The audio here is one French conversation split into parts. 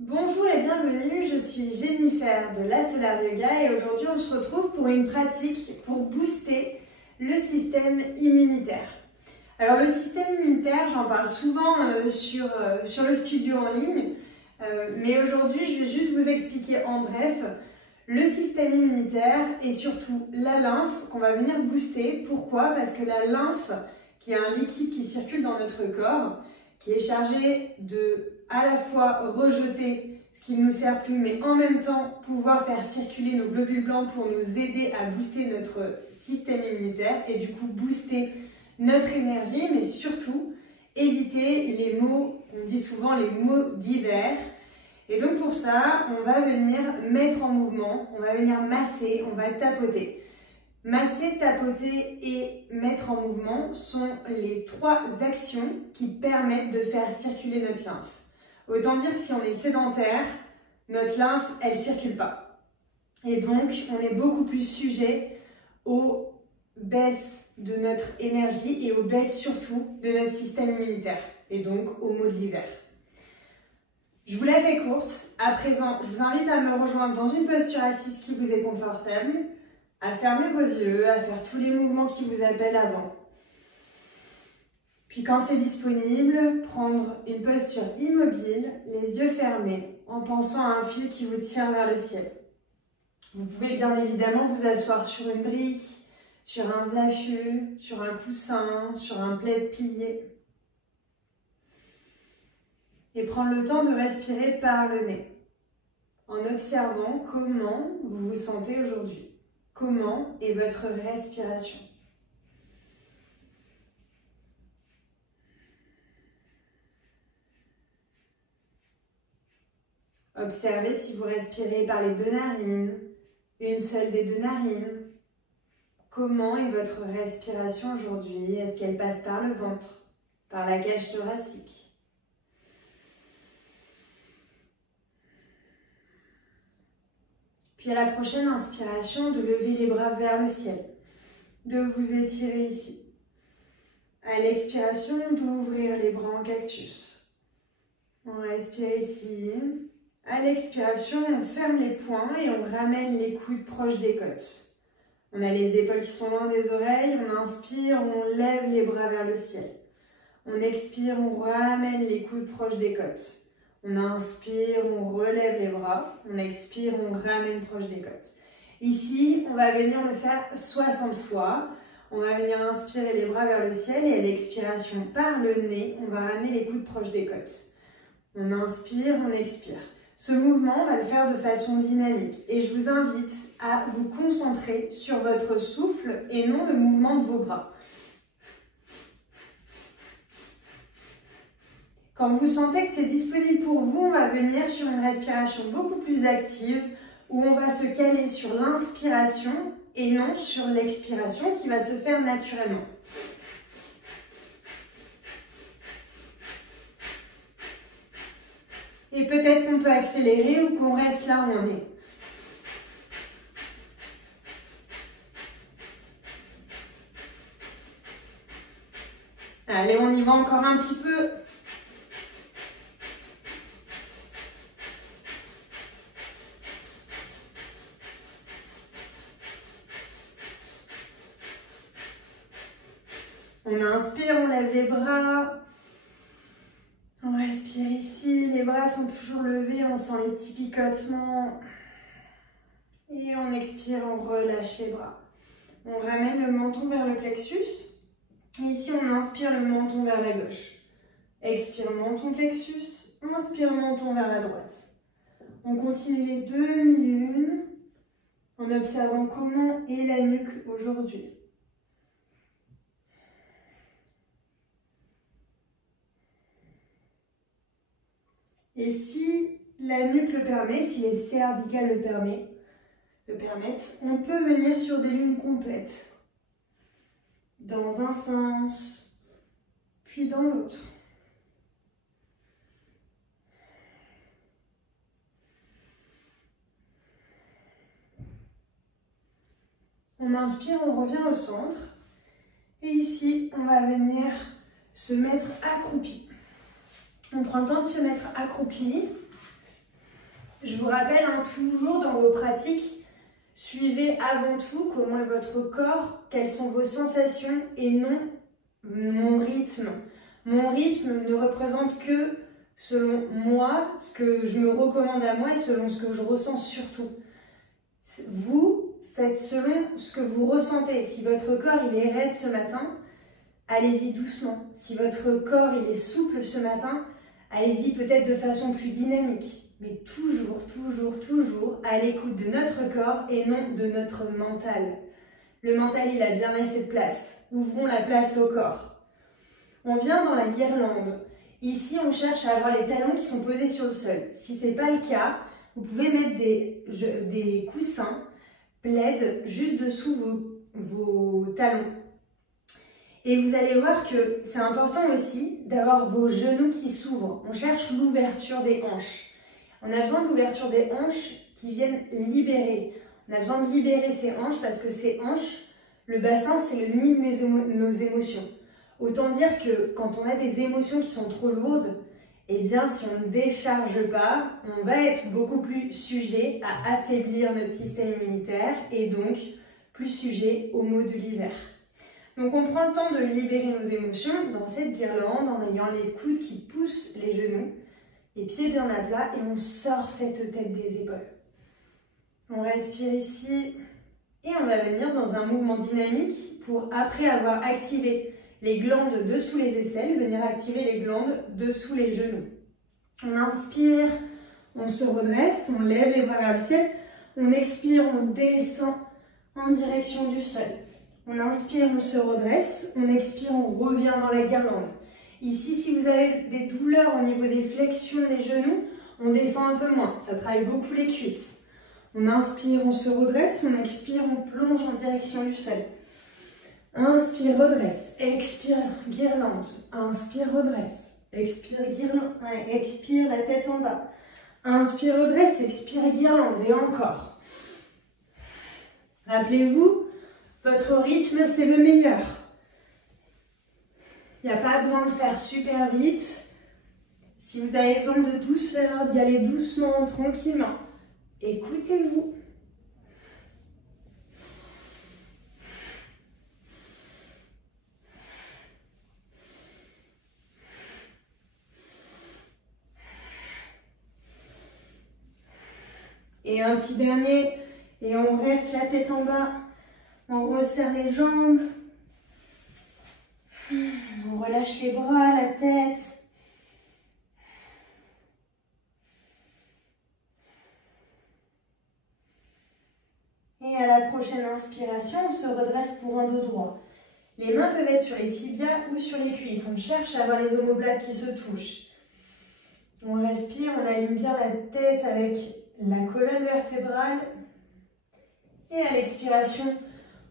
Bonjour et bienvenue, je suis Jennifer de La Solar Yoga et aujourd'hui on se retrouve pour une pratique pour booster le système immunitaire. Alors le système immunitaire, j'en parle souvent sur le studio en ligne, mais aujourd'hui je vais juste vous expliquer en bref le système immunitaire et surtout la lymphe qu'on va venir booster. Pourquoi? Parce que la lymphe, qui est un liquide qui circule dans notre corps, qui est chargé de à la fois rejeter ce qui ne nous sert plus, mais en même temps pouvoir faire circuler nos globules blancs pour nous aider à booster notre système immunitaire et du coup booster notre énergie, mais surtout éviter les maux, on dit souvent les maux d'hiver. Et donc pour ça, on va venir mettre en mouvement, on va venir masser, on va tapoter. Masser, tapoter et mettre en mouvement sont les trois actions qui permettent de faire circuler notre lymphe. Autant dire que si on est sédentaire, notre lymphe, elle ne circule pas. Et donc, on est beaucoup plus sujet aux baisses de notre énergie et aux baisses surtout de notre système immunitaire. Et donc, aux maux de l'hiver. Je vous la fais courte. À présent, je vous invite à me rejoindre dans une posture assise qui vous est confortable, à fermer vos yeux, à faire tous les mouvements qui vous appellent avant. Puis quand c'est disponible, prendre une posture immobile, les yeux fermés, en pensant à un fil qui vous tire vers le ciel. Vous pouvez bien évidemment vous asseoir sur une brique, sur un zafu, sur un coussin, sur un plaid plié. Et prendre le temps de respirer par le nez, en observant comment vous vous sentez aujourd'hui. Comment est votre respiration? Observez si vous respirez par les deux narines, une seule des deux narines. Comment est votre respiration aujourd'hui? Est-ce qu'elle passe par le ventre, par la cage thoracique? Puis à la prochaine inspiration, de lever les bras vers le ciel, de vous étirer ici. À l'expiration, d'ouvrir les bras en cactus. On respire ici. À l'expiration, on ferme les poings et on ramène les coudes proches des côtes. On a les épaules qui sont loin des oreilles. On inspire, on lève les bras vers le ciel. On expire, on ramène les coudes proches des côtes. On inspire, on relève les bras. On expire, on ramène proche des côtes. Ici, on va venir le faire 60 fois. On va venir inspirer les bras vers le ciel et à l'expiration, par le nez, on va ramener les coudes proches des côtes. On inspire, on expire. Ce mouvement, on va le faire de façon dynamique et je vous invite à vous concentrer sur votre souffle et non le mouvement de vos bras. Quand vous sentez que c'est disponible pour vous, on va venir sur une respiration beaucoup plus active où on va se caler sur l'inspiration et non sur l'expiration qui va se faire naturellement. Et peut-être qu'on peut accélérer ou qu'on reste là où on est. Allez, on y va encore un petit peu. On inspire, on lève les bras. On respire ici, les bras sont toujours levés, on sent les petits picotements. Et on expire, on relâche les bras. On ramène le menton vers le plexus. Ici, on inspire le menton vers la gauche. Expire, menton plexus. Inspire, menton vers la droite. On continue les demi-lunes en observant comment est la nuque aujourd'hui. Et si la nuque le permet, si les cervicales le permettent, on peut venir sur des lunes complètes. Dans un sens, puis dans l'autre. On inspire, on revient au centre. Et ici, on va venir se mettre accroupi. On prend le temps de se mettre accroupi. Je vous rappelle, hein, toujours dans vos pratiques, suivez avant tout comment est votre corps, quelles sont vos sensations et non mon rythme. Mon rythme ne représente que selon moi, ce que je me recommande à moi et selon ce que je ressens surtout. Vous faites selon ce que vous ressentez. Si votre corps il est raide ce matin, allez-y doucement. Si votre corps il est souple ce matin, allez-y peut-être de façon plus dynamique. Mais toujours, toujours, toujours à l'écoute de notre corps et non de notre mental. Le mental, il a bien assez de place. Ouvrons la place au corps. On vient dans la guirlande. Ici, on cherche à avoir les talons qui sont posés sur le sol. Si ce n'est pas le cas, vous pouvez mettre des coussins, plaids, juste dessous vos talons. Et vous allez voir que c'est important aussi d'avoir vos genoux qui s'ouvrent. On cherche l'ouverture des hanches. On a besoin de l'ouverture des hanches qui viennent libérer. On a besoin de libérer ces hanches parce que ces hanches, le bassin, c'est le nid de nos émotions. Autant dire que quand on a des émotions qui sont trop lourdes, eh bien, si on ne décharge pas, on va être beaucoup plus sujet à affaiblir notre système immunitaire et donc plus sujet aux maux de l'hiver. Donc, on prend le temps de libérer nos émotions dans cette guirlande en ayant les coudes qui poussent les genoux, les pieds bien à plat et on sort cette tête des épaules. On respire ici et on va venir dans un mouvement dynamique pour, après avoir activé les glandes dessous les aisselles, venir activer les glandes dessous les genoux. On inspire, on se redresse, on lève les bras vers le ciel. On expire, on descend en direction du sol. On inspire, on se redresse. On expire, on revient dans la guirlande. Ici, si vous avez des douleurs au niveau des flexions des genoux, on descend un peu moins. Ça travaille beaucoup les cuisses. On inspire, on se redresse. On expire, on plonge en direction du sol. Inspire, redresse. Expire, guirlande. Inspire, redresse. Expire, guirlande. Ouais, expire, la tête en bas. Inspire, redresse. Expire, guirlande. Et encore. Rappelez-vous, votre rythme, c'est le meilleur. Il n'y a pas besoin de faire super vite. Si vous avez besoin de douceur, d'y aller doucement, tranquillement, écoutez-vous. Et un petit dernier, et on reste la tête en bas. On resserre les jambes. On relâche les bras, la tête. Et à la prochaine inspiration, on se redresse pour un dos droit. Les mains peuvent être sur les tibias ou sur les cuisses. On cherche à avoir les omoplates qui se touchent. On respire, on aligne bien la tête avec la colonne vertébrale. Et à l'expiration,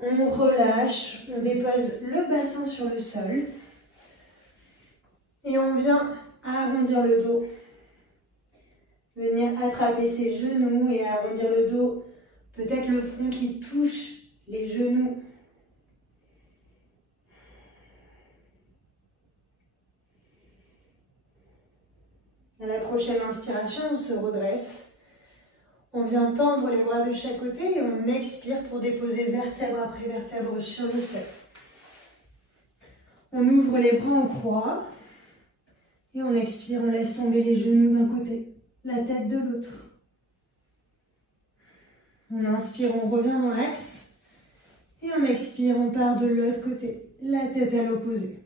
on relâche, on dépose le bassin sur le sol. Et on vient arrondir le dos. Venir attraper ses genoux et arrondir le dos. Peut-être le front qui touche les genoux. À la prochaine inspiration, on se redresse. On vient tendre les bras de chaque côté et on expire pour déposer vertèbre après vertèbre sur le sol. On ouvre les bras en croix et on expire, on laisse tomber les genoux d'un côté, la tête de l'autre. On inspire, on revient dans l'axe et on expire, on part de l'autre côté, la tête à l'opposé.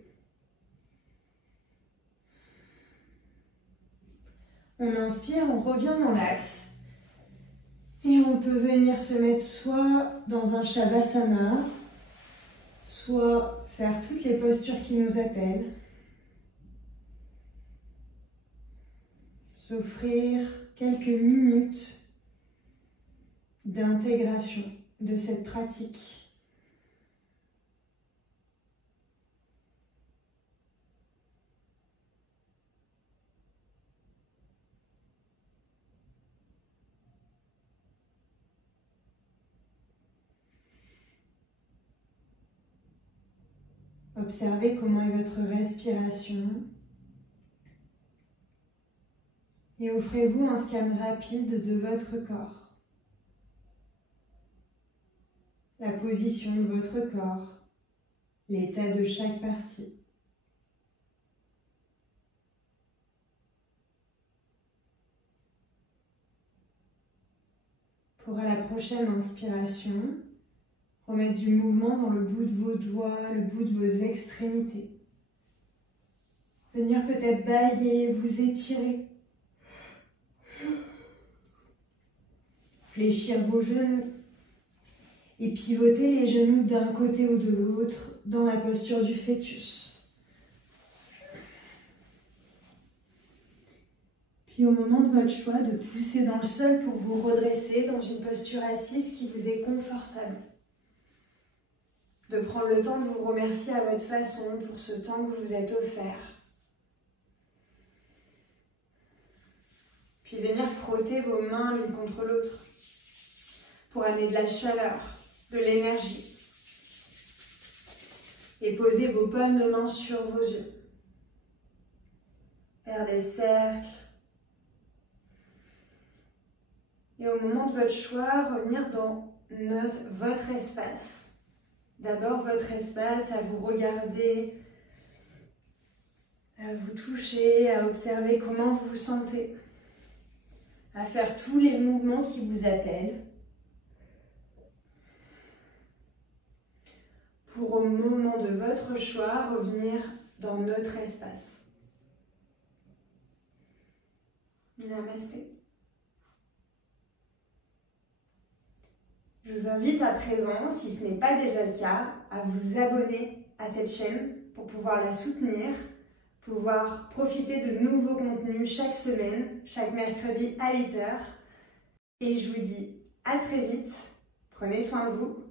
On inspire, on revient dans l'axe. Et on peut venir se mettre soit dans un Shavasana, soit faire toutes les postures qui nous appellent. S'offrir quelques minutes d'intégration de cette pratique. Observez comment est votre respiration. Et offrez-vous un scan rapide de votre corps. La position de votre corps, l'état de chaque partie. Pour à la prochaine inspiration, remettre du mouvement dans le bout de vos doigts, le bout de vos extrémités. Venir peut-être bâiller, vous étirer. Fléchir vos genoux et pivoter les genoux d'un côté ou de l'autre dans la posture du fœtus. Puis au moment de votre choix, de pousser dans le sol pour vous redresser dans une posture assise qui vous est confortable. De prendre le temps de vous remercier à votre façon pour ce temps que vous vous êtes offert. Puis venir frotter vos mains l'une contre l'autre pour amener de la chaleur, de l'énergie. Et poser vos paumes de main sur vos yeux. Faire des cercles. Et au moment de votre choix, revenir dans votre espace. D'abord votre espace, à vous regarder, à vous toucher, à observer comment vous vous sentez. À faire tous les mouvements qui vous appellent. Pour au moment de votre choix, revenir dans notre espace. Namasté. Je vous invite à présent, si ce n'est pas déjà le cas, à vous abonner à cette chaîne pour pouvoir la soutenir, pouvoir profiter de nouveaux contenus chaque semaine, chaque mercredi à 8 h. Et je vous dis à très vite, prenez soin de vous.